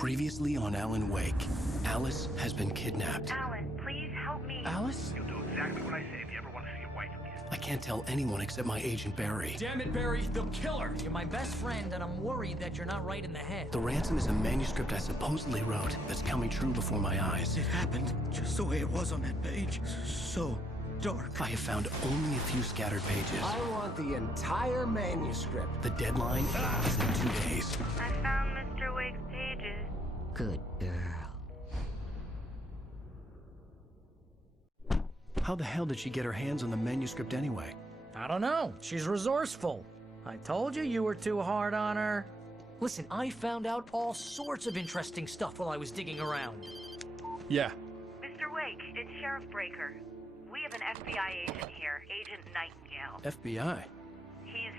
Previously on Alan Wake, Alice has been kidnapped. Alan, please help me. Alice? You'll do exactly what I say if you ever want to see your wife again. I can't tell anyone except my agent Barry. Damn it, Barry, they'll kill her! You're my best friend, and I'm worried that you're not right in the head. The ransom is a manuscript I supposedly wrote that's coming true before my eyes. It happened just the way it was on that page. So dark. I have found only a few scattered pages. I want the entire manuscript. The deadline is in 2 days. I found Mr. Wake's pages. Good girl. How the hell did she get her hands on the manuscript anyway? I don't know. She's resourceful. I told you you were too hard on her. Listen, I found out all sorts of interesting stuff while I was digging around. Yeah. Mr. Wake, it's Sheriff Breaker. We have an FBI agent here, Agent Nightingale. FBI? He's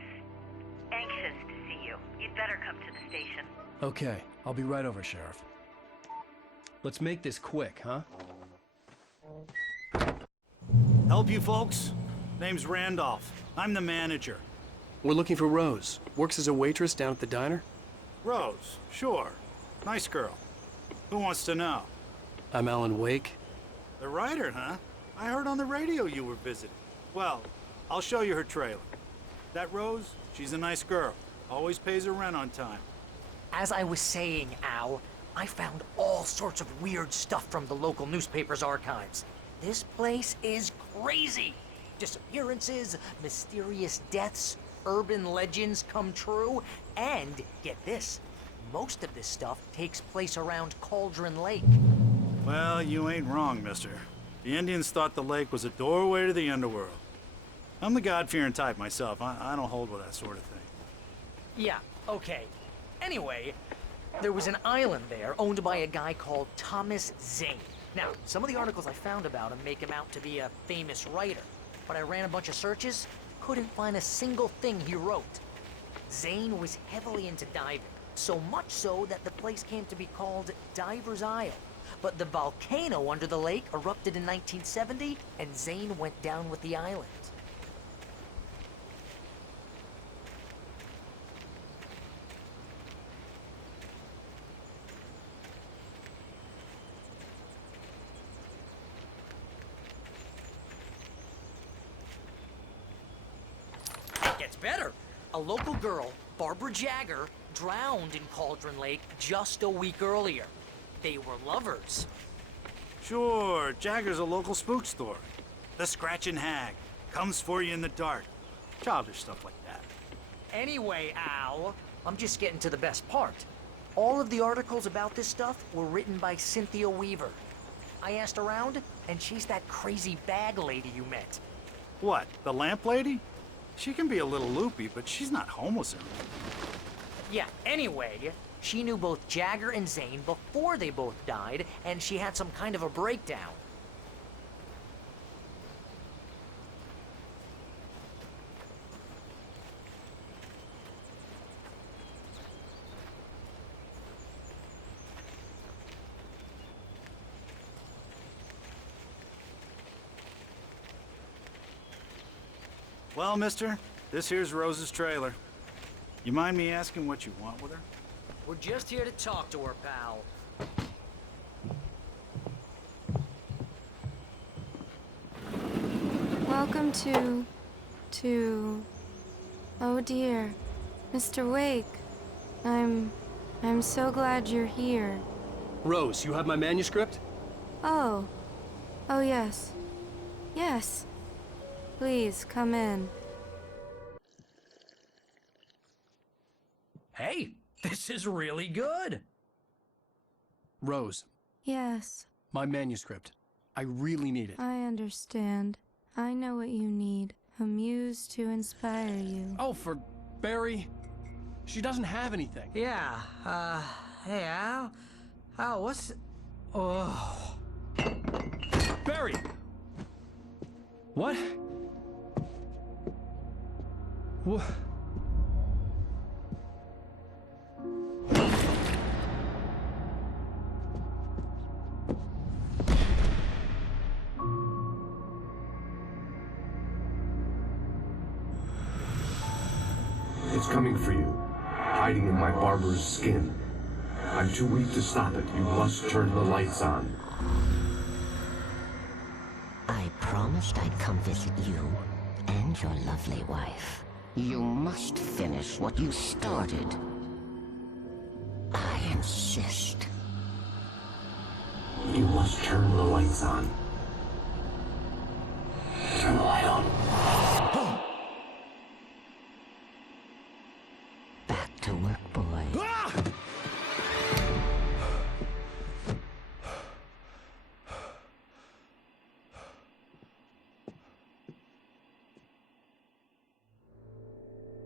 anxious to see you. You'd better come to the station. Okay, I'll be right over, Sheriff. Let's make this quick, huh? Help you folks? Name's Randolph. I'm the manager. We're looking for Rose. Works as a waitress down at the diner. Rose, sure. Nice girl. Who wants to know? I'm Alan Wake. The writer, huh? I heard on the radio you were visiting. Well, I'll show you her trailer. That Rose, she's a nice girl. Always pays her rent on time. As I was saying, Al, I found all sorts of weird stuff from the local newspaper's archives. This place is crazy. Disappearances, mysterious deaths, urban legends come true, and get this, most of this stuff takes place around Cauldron Lake. Well, you ain't wrong, mister. The Indians thought the lake was a doorway to the underworld. I'm the God-fearing type myself. I don't hold with that sort of thing. Yeah, okay. Anyway, there was an island there owned by a guy called Thomas Zane. Now, some of the articles I found about him make him out to be a famous writer, but I ran a bunch of searches, couldn't find a single thing he wrote. Zane was heavily into diving, so much so that the place came to be called Diver's Isle. But the volcano under the lake erupted in 1970, and Zane went down with the island. It gets better. A local girl, Barbara Jagger, drowned in Cauldron Lake just a week earlier. They were lovers. Sure, Jagger's a local spook story. The Scratching Hag. Comes for you in the dark. Childish stuff like that. Anyway, Al, I'm just getting to the best part. All of the articles about this stuff were written by Cynthia Weaver. I asked around, and she's that crazy bag lady you met. What, the lamp lady? She can be a little loopy, but she's not homeless or anything. Yeah, anyway, she knew both Jagger and Zane before they both died, and she had some kind of a breakdown. Well, mister, this here's Rose's trailer. You mind me asking what you want with her? We're just here to talk to her, pal. Welcome to... Oh dear, Mr. Wake. I'm so glad you're here. Rose, you have my manuscript? Oh. Oh yes. Yes. Please, come in. Hey, this is really good. Rose, Yes, my manuscript. I really need it. I understand. I know what you need. A muse to inspire you. Oh, for Barry? She doesn't have anything. Yeah, hey, Al? Al, what's... Oh... Barry! What? What? It's coming for you, hiding in my barber's skin. I'm too weak to stop it. You must turn the lights on. I promised I'd come visit you and your lovely wife. You must finish what you started. I insist. You must turn the lights on. Turn the light on. Back to work, boy.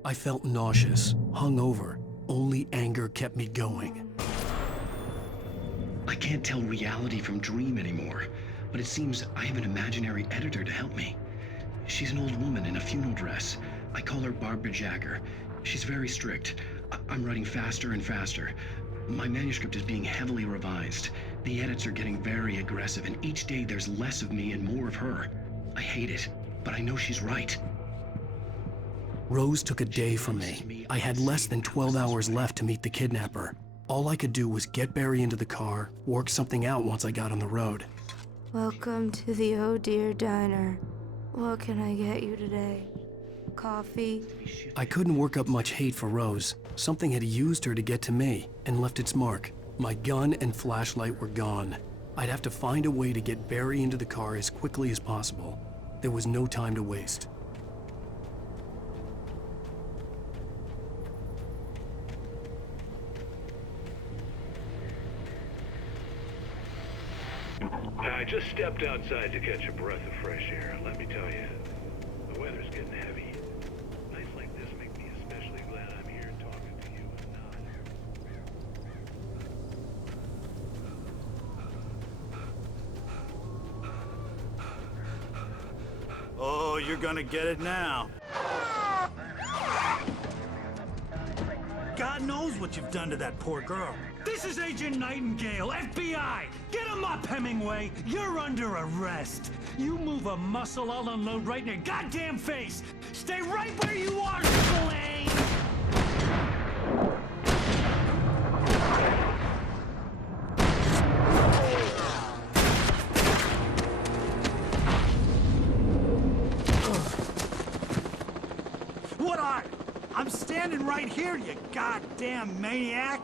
I felt nauseous, hungover. Only anger kept me going. I can't tell reality from dream anymore, but it seems I have an imaginary editor to help me. She's an old woman in a funeral dress. I call her Barbara Jagger. She's very strict. I'm writing faster and faster. My manuscript is being heavily revised. The edits are getting very aggressive, and each day there's less of me and more of her. I hate it, but I know she's right. Rose took a day from me. I had less than 12 hours left to meet the kidnapper. All I could do was get Barry into the car, work something out once I got on the road. Welcome to the Oh Dear Diner. What can I get you today? Coffee? I couldn't work up much hate for Rose. Something had used her to get to me and left its mark. My gun and flashlight were gone. I'd have to find a way to get Barry into the car as quickly as possible. There was no time to waste. I just stepped outside to catch a breath of fresh air, and let me tell you, the weather's getting heavy. Nights like this make me especially glad I'm here talking to you and not. Oh, you're gonna get it now. God knows what you've done to that poor girl. This is Agent Nightingale, FBI! Get him up, Hemingway! You're under arrest! You move a muscle, I'll unload right in your goddamn face! Stay right where you are, Slane! What are you? I'm standing right here, you goddamn maniac!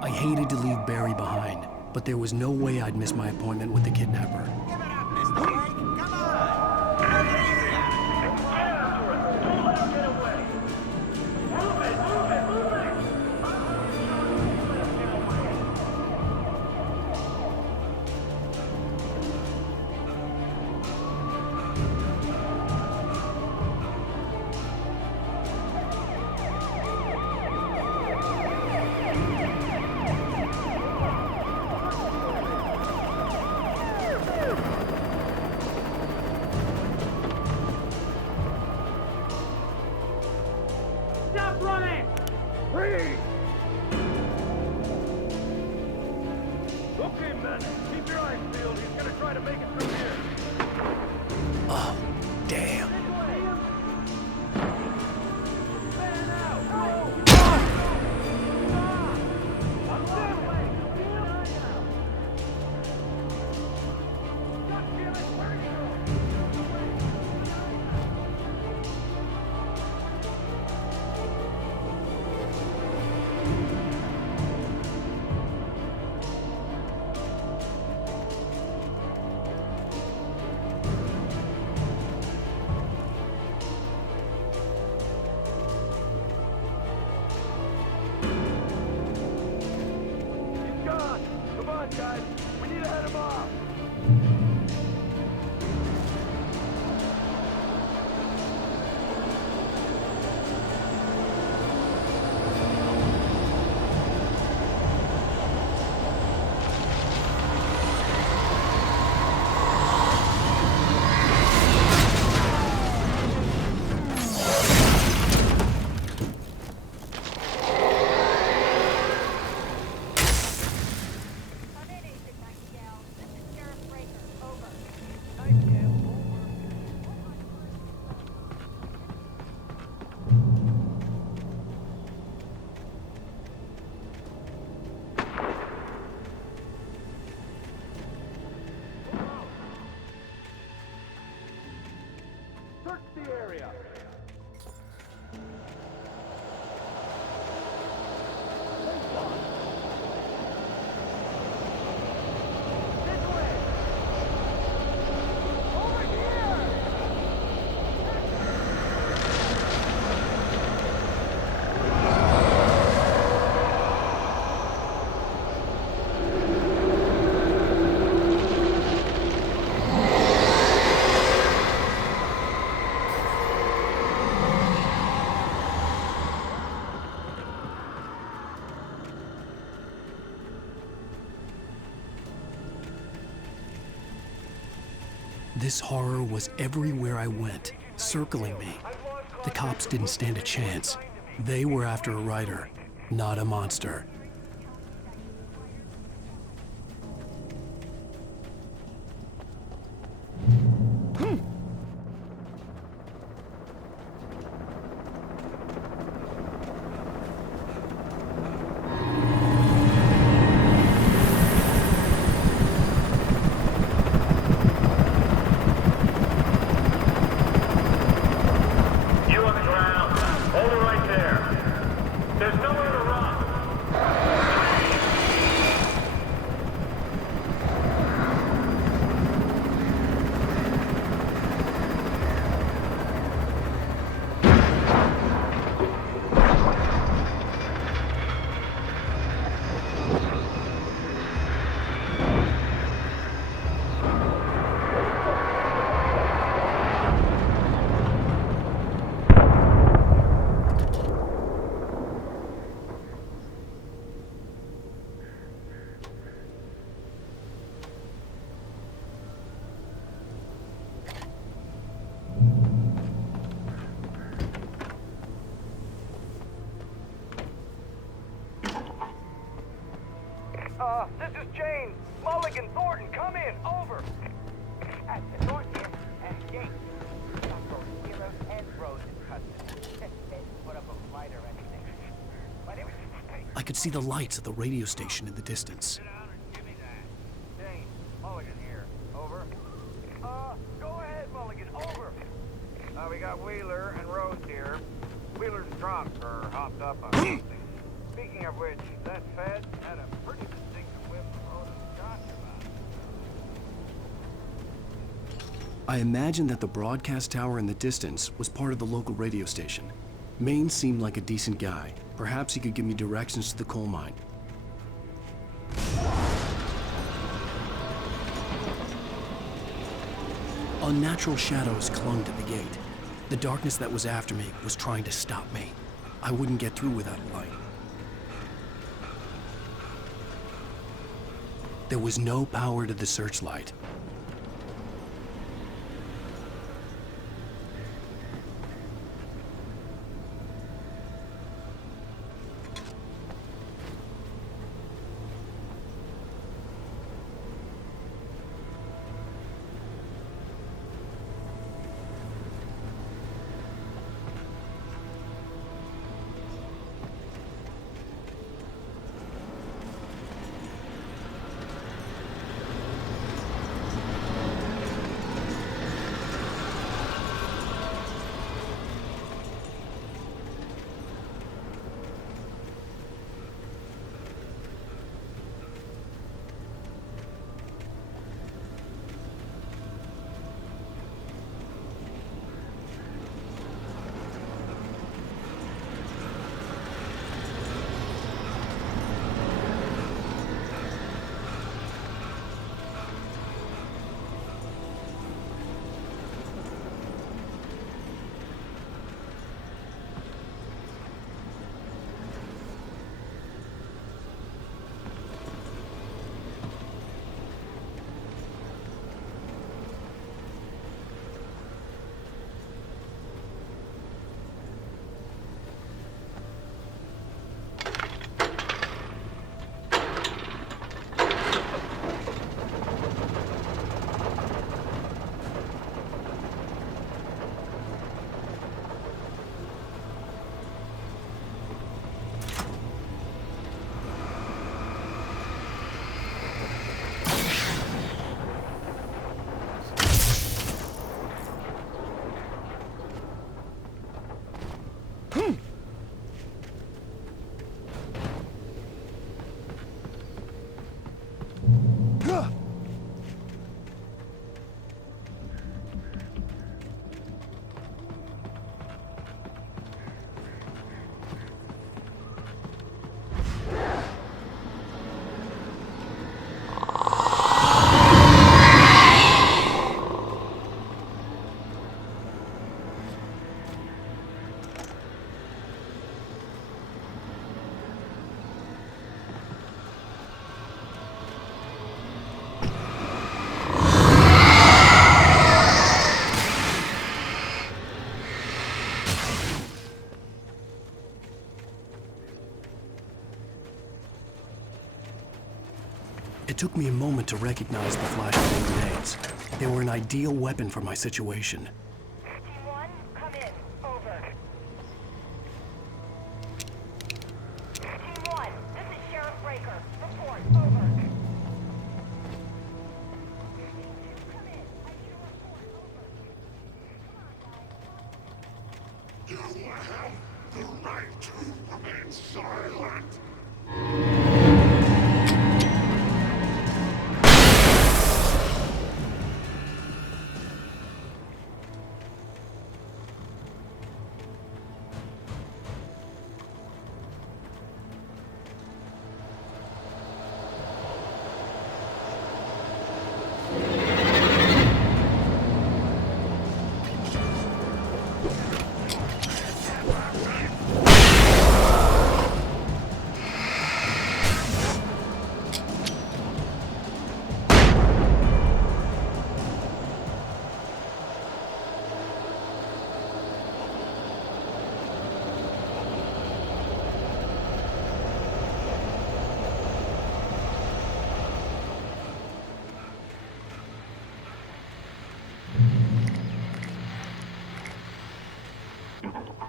I hated to leave Barry behind, but there was no way I'd miss my appointment with the kidnapper. Give it up, Mr. Blake! Come on! Stop running! Freeze! Okay, men, keep your eyes peeled. He's gonna try to make it through here. Oh, damn. This horror was everywhere I went, circling me. The cops didn't stand a chance. They were after a writer, not a monster. This is Jane. Mulligan, Thornton, come in. Over. Thornton here. And Jane. Put up a fight or anything. But it was... I could see the lights of the radio station in the distance. Sit down and give me that. Jane, Mulligan here. Over. Go ahead, Mulligan. Over. We got Wheeler and Rose here. Wheeler's drunk or hopped up on something. Speaking of which, that Fed had a pretty distinctive whiff of Rhoda's scotch about it. I imagined that the broadcast tower in the distance was part of the local radio station. Maine seemed like a decent guy. Perhaps he could give me directions to the coal mine. Unnatural shadows clung to the gate. The darkness that was after me was trying to stop me. I wouldn't get through without a light. There was no power to the searchlight. It took me a moment to recognize the flashbang grenades. They were an ideal weapon for my situation. Team 1, come in. Over. Team 1, this is Sheriff Breaker. Report. Over. Team 2, come in. I need a report. Over. Come on, guys. You have the right to remain silent.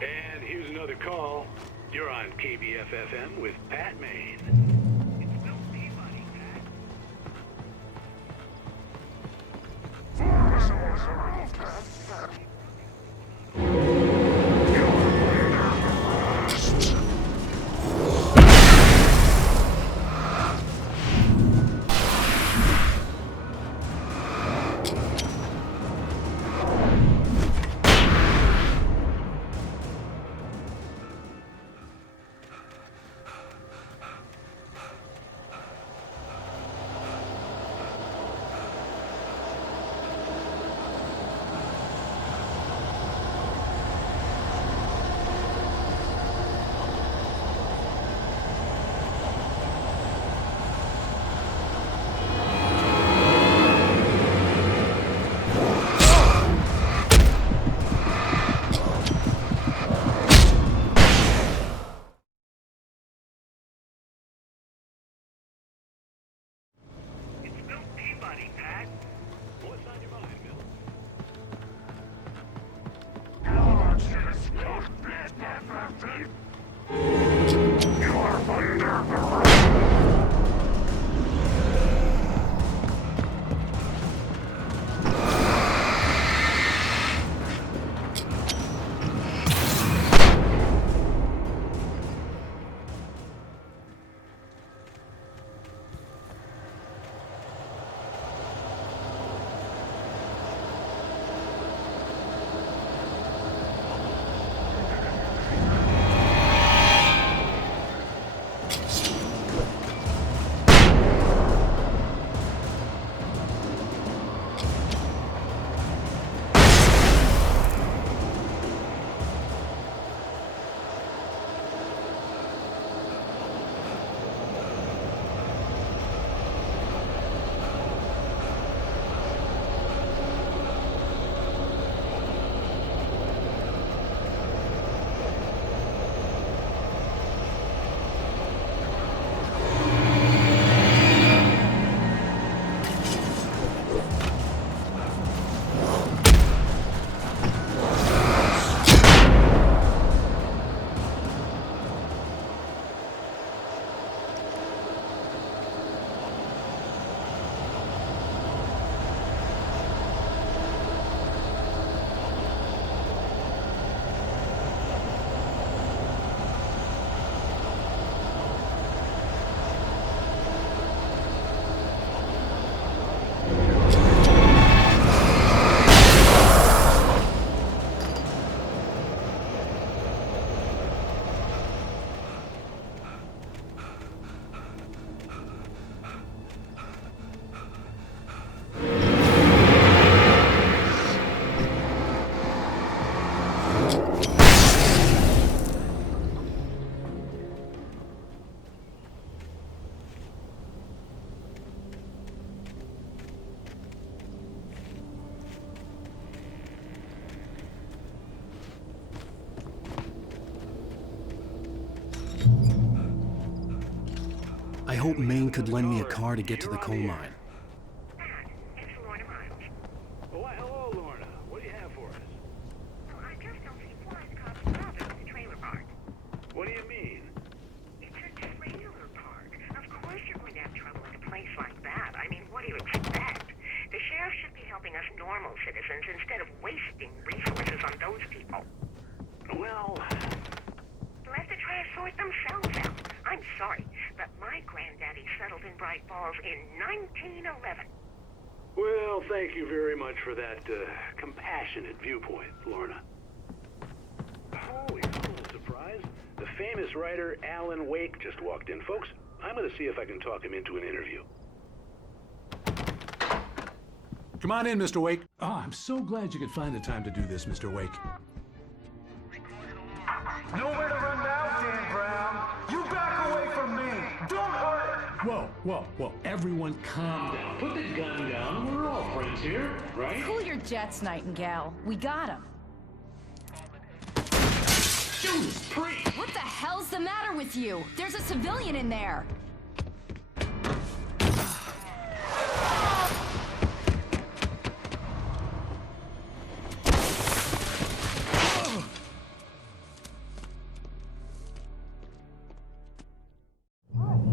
And here's another call. You're on KBF-FM with Pat Maine. It's Bill Peabody, Pat. It's Bill Peabody, Pat. What's on your mind, Bill? You are under arrest. I hope Maine could lend me a car to get to the coal mine. It's Lorna Miles. Oh, why, hello, Lorna. What do you have for us? Well, I just don't see why the cops stopped us at the trailer park. What do you mean? It's a trailer park. Of course you're going to have trouble in a place like that. I mean, what do you expect? The sheriff should be helping us normal citizens instead of wasting resources on those people. Well, They'll have to try to sort themselves out. I'm sorry, but my granddaddy settled in Bright Falls in 1911. well, thank you very much for that compassionate viewpoint, Lorna. Oh, you're a little surprised. The famous writer Alan Wake just walked in. Folks, I'm going to see if I can talk him into an interview. Come on in, Mr. Wake. Oh, I'm so glad you could find the time to do this, Mr. Wake. Nowhere to run now, Dan Brown. You back away from me. Don't hurt. Whoa, whoa, whoa. Everyone calm down. Put the gun down. We're all friends here, right? Cool your jets, Nightingale. We got him. Judas Priest! What the hell's the matter with you? There's a civilian in there.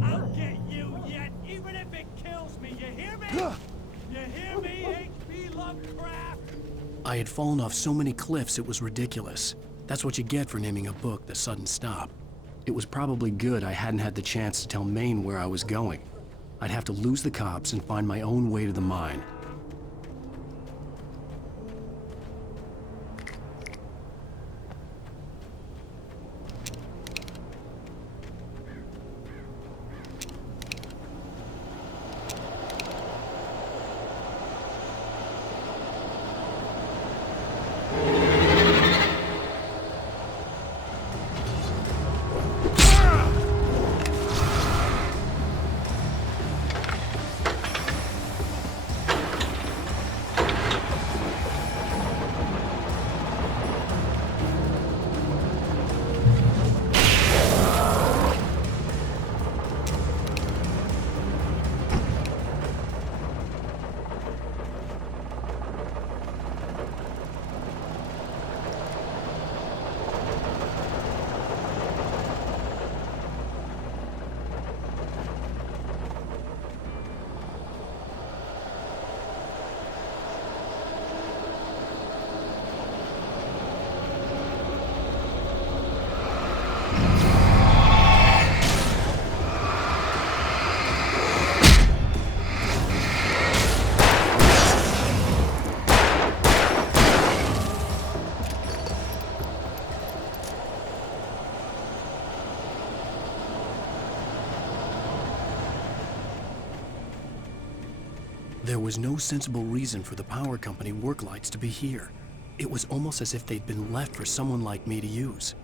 I'll get you yet, even if it kills me. You hear me? You hear me, H.P. Lovecraft? I had fallen off so many cliffs it was ridiculous. That's what you get for naming a book The Sudden Stop. It was probably good I hadn't had the chance to tell Maine where I was going. I'd have to lose the cops and find my own way to the mine. There was no sensible reason for the power company work lights to be here. It was almost as if they'd been left for someone like me to use.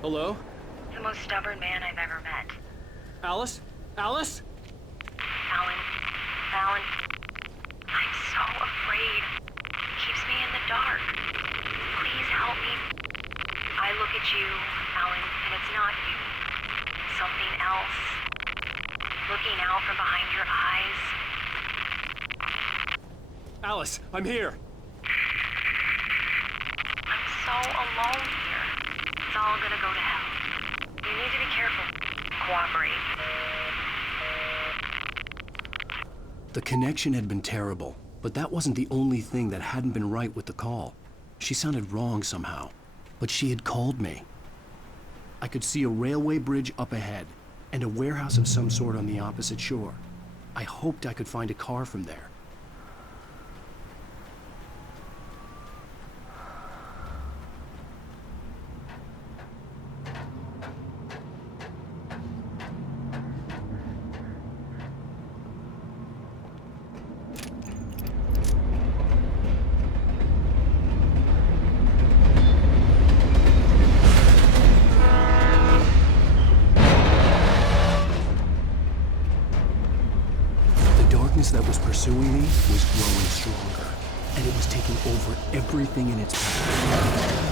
Hello? The most stubborn man I've ever met. Alice? Alice? Alan, I'm so afraid. He keeps me in the dark. Please help me. I look at you, Alan, and it's not you. Something else. Looking out from behind your eyes. Alice, I'm here. I'm so alone here. It's all gonna go to hell. You need to be careful. Cooperate. The connection had been terrible, but that wasn't the only thing that hadn't been right with the call. She sounded wrong somehow, but she had called me. I could see a railway bridge up ahead, and a warehouse of some sort on the opposite shore. I hoped I could find a car from there. That was pursuing me was growing stronger, and it was taking over everything in its path.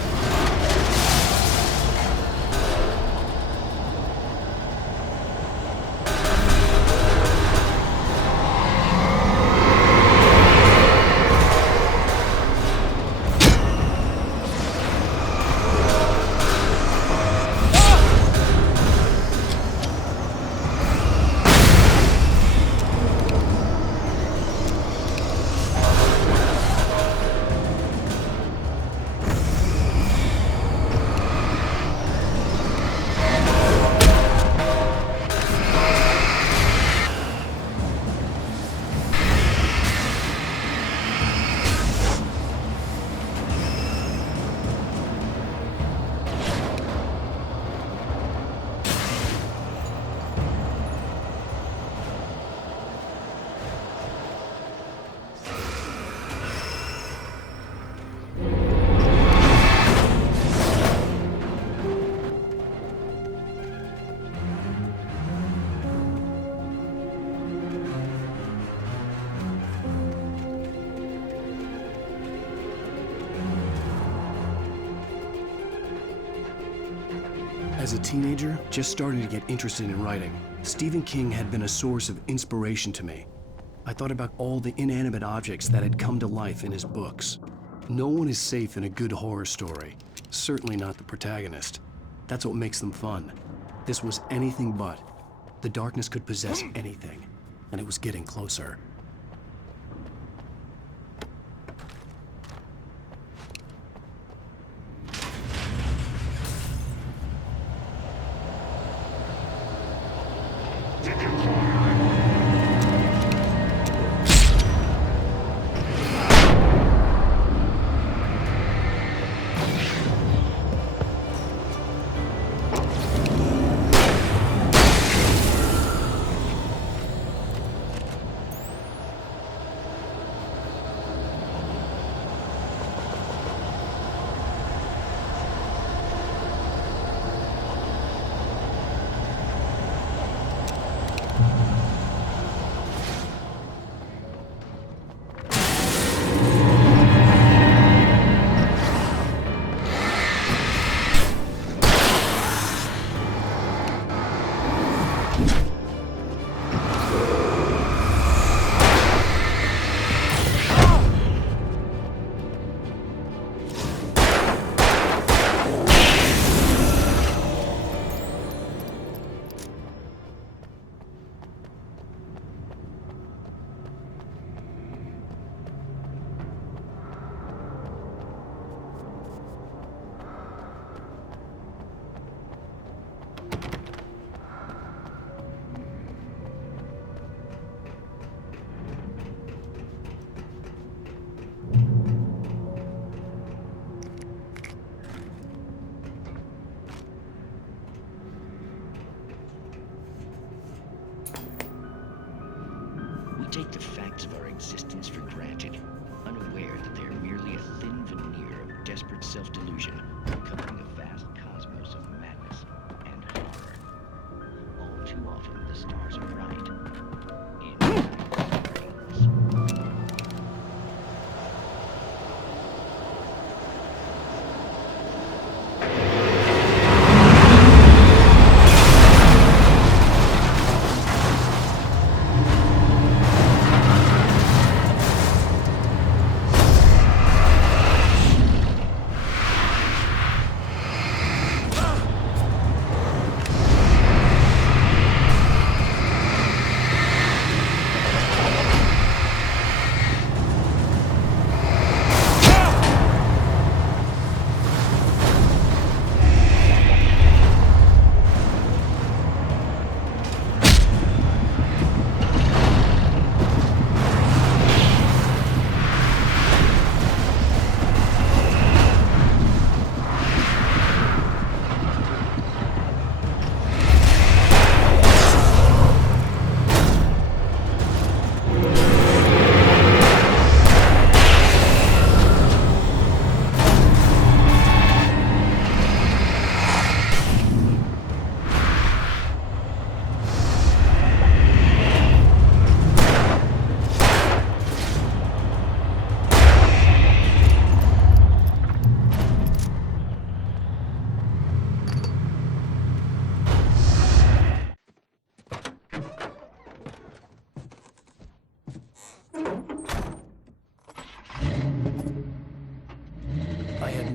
As a teenager, just starting to get interested in writing, Stephen King had been a source of inspiration to me. I thought about all the inanimate objects that had come to life in his books. No one is safe in a good horror story, certainly not the protagonist. That's what makes them fun. This was anything but. The darkness could possess anything, and it was getting closer. take the facts of our existence for granted, unaware that they are merely a thin veneer of desperate self-delusion, covering a vast cosmos of madness.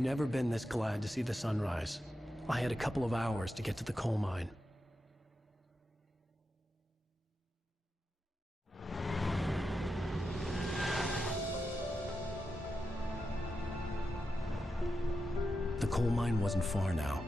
never been this glad to see the sunrise. I had a couple of hours to get to the coal mine. The coal mine wasn't far now.